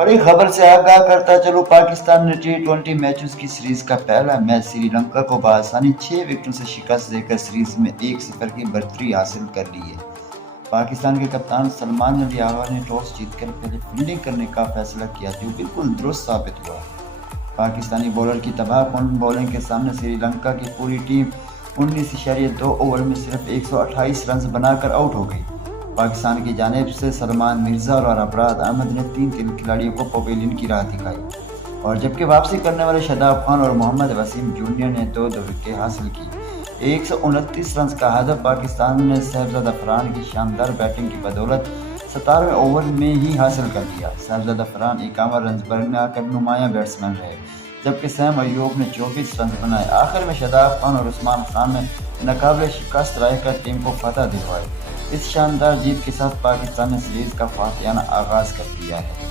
بڑی خبر سے آگاہ کرتا چلو، پاکستان نے ٹی20 میچز کی سیریز کا پہلا میچ سری لنکا کو بآسانی 6 وکٹوں سے شکست دے کر سیریز میں 1-0 کی برتری حاصل کر لی ہے۔ پاکستان کے کپتان سلمان علی آغا نے ٹاس جیت کر پہلے فیلڈنگ کرنے کا فیصلہ کیا، جو بالکل درست ثابت ہوا۔ پاکستانی بولر کی تباہ کن بولنگ کے سامنے سری لنکا کی پوری ٹیم 19.2 اوور میں صرف 128 رنز بنا کر آؤٹ ہو گئی۔ پاکستان کی جانب سے سلمان مرزا اور ابراد احمد نے 3 کھلاڑیوں کو پویلین کی راہ دکھائی، اور جبکہ واپسی کرنے والے شاداب خان اور محمد وسیم جونیئر نے 2 وکٹیں حاصل کی۔ 129 رنز کا ہدف پاکستان نے صاحبزادہ فرحان کی شاندار بیٹنگ کی بدولت 17ویں اوور میں ہی حاصل کر لیا۔ صاحبزادہ فرحان 51 رنز بنا کر نمایاں بیٹسمین رہے، جبکہ سیم ایوب نے 24 رنز بنائے۔ آخر میں شاداب خان اور عثمان خان نے ناقابل شکست رہ کر ٹیم کو فتح دلوائی۔ اس شاندار جیت کے ساتھ پاکستان نے سیریز کا فاتحانہ آغاز کر دیا ہے۔